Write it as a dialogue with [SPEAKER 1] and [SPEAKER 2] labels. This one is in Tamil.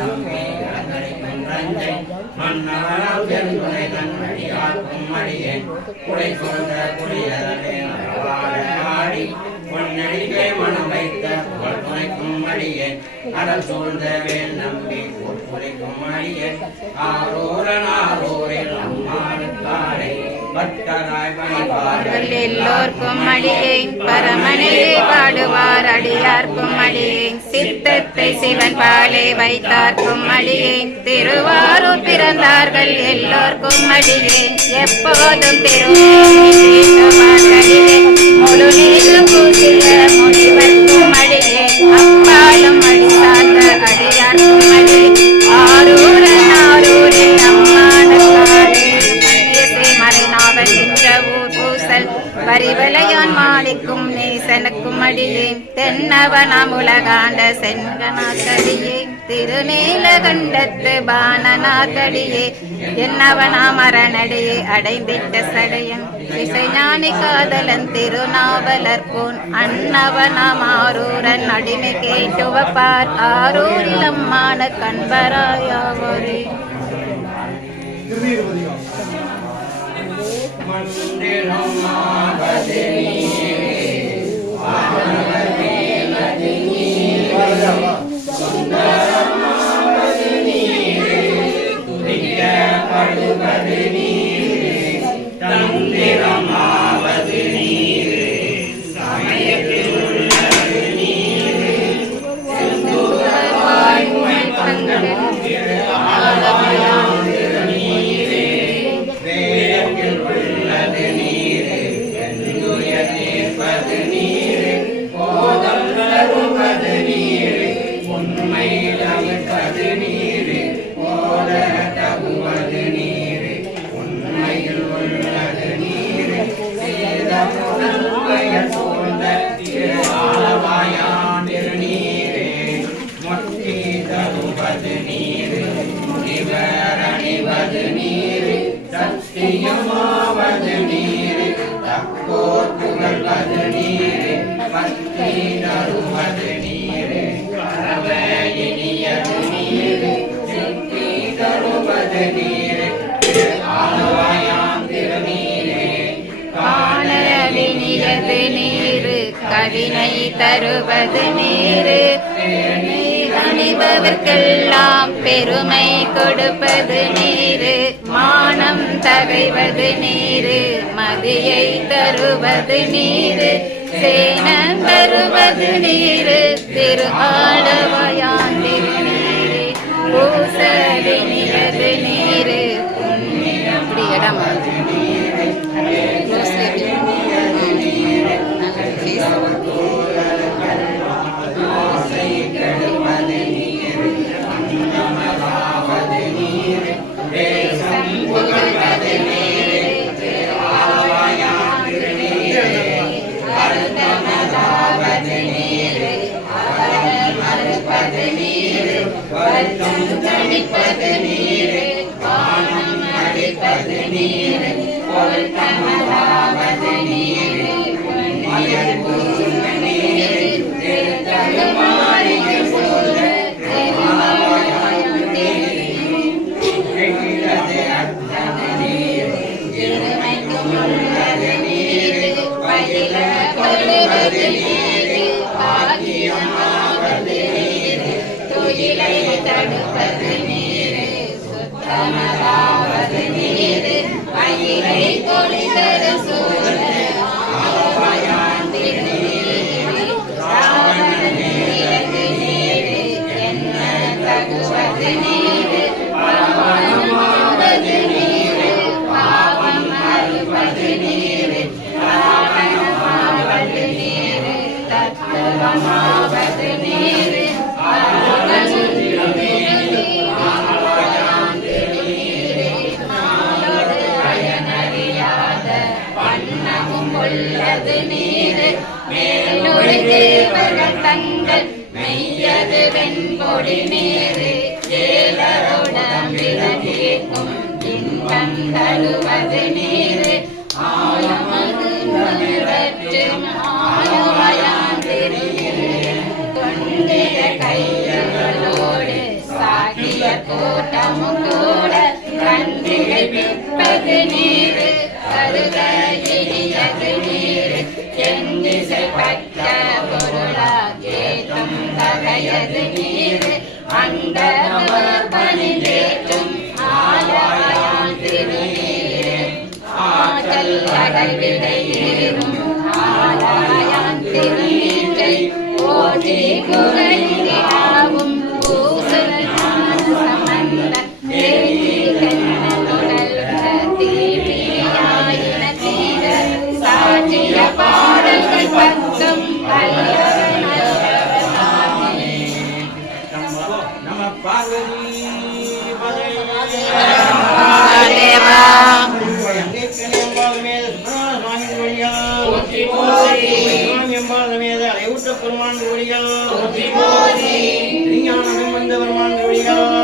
[SPEAKER 1] நம்பி இளங்கரைக்கும் ரஞ்சை மன்னவனால் பெருந்துணை தன் அடியார்க்கும் அடியேன் குடை சொல்ற குடியரவே மரவாட ஆடி பொன்னடிக்கே மனம் வைத்த புகழ் துணைக்கும் அடியேன் அடல் சூழ்ந்த வேல் நம்பி அடியேன் ஆரோரன் ஆரோரில் அம்மாடு காடை
[SPEAKER 2] எல்லோர்க்கும் அடியேன் பரமனையே பாடுவார். அடியார்க்கும் அடியேன் சித்தத்தை சிவன் பாலே வைத்தார்க்கும் அடியேன் திருவாரூர் பிறந்தார்கள் எல்லோர்க்கும் அடியேன் எப்போதும் திருவாரூர் முழு நேசனுக்கும் அடியேன் தென்னவனாம் உலகாண்ட செங்கனாக்கடியே திருநீலகண்டத்து பானநாத்தடியே என்னவனாம் மரணடியே அடைந்திட்ட சடையன் இசைஞானி காதலன் திருநாவலர்கோன் அன்னவனாம் ஆரூரன் அடிமை கேட்டுவப்பார் ஆரூரில் அம்மான கண்பராயாவரே.
[SPEAKER 1] மொட்டி சத்தியமாவது நீரே தக்கோர் புகழ்வது நீரே பக்தி தருவது நீரே பரவ இனியது நீரே சித்தி தருவது நீரே ஆலவாயாம் திருநீரே
[SPEAKER 2] காணலினியது நீரு கவினை தருவது நீரு அணிபவர்க்கெல்லாம் பெருமை கொடுப்பது நீரு. மானம் தகைவது நீரு. மதியை தருவது நீரு. சேனம் தருவது நீரு. திரு ஆடவயாந்திரு நீரு. பூசலி நீரு. புண்ணியம் இப்படி இடம் துயிலை தடுப்பது நீரு சுத்தமதாவது நீரு நீரு நீரு என்ன தகுவது நீரு பாவனமாவது நீரு பாவம் அறுப்பது நீரு ராவணமாவது உள்ளது நீரு மேலொரு தேவர்கள் தங்கள் மெய்யது வெண்பொடி நீரு. ஏலருடம்பிறகேக்கும் இன்பம் தருவது நீரு. ஆயமது நிறைவற்று ஆயவயாந்திரு கொண்டிட கைகளோடு சாகிய கூட்டமும் கூட கண்ணிகை பிற்பது நீர். கருத ஆற்றல் அடவிடையேறும் ஆராயான் திருநீற்றை போற்றி புகழியாவும் பூசல ஞான சம்பந்த தேவி கண்ணனுடல் தீபியாயின தீர சாட்சிய பாடல்கள் பத்தும் பெருமான்
[SPEAKER 1] கோழிகள். விஞ்ஞானம்
[SPEAKER 2] வந்த
[SPEAKER 1] பெருமான் கோழிகள்.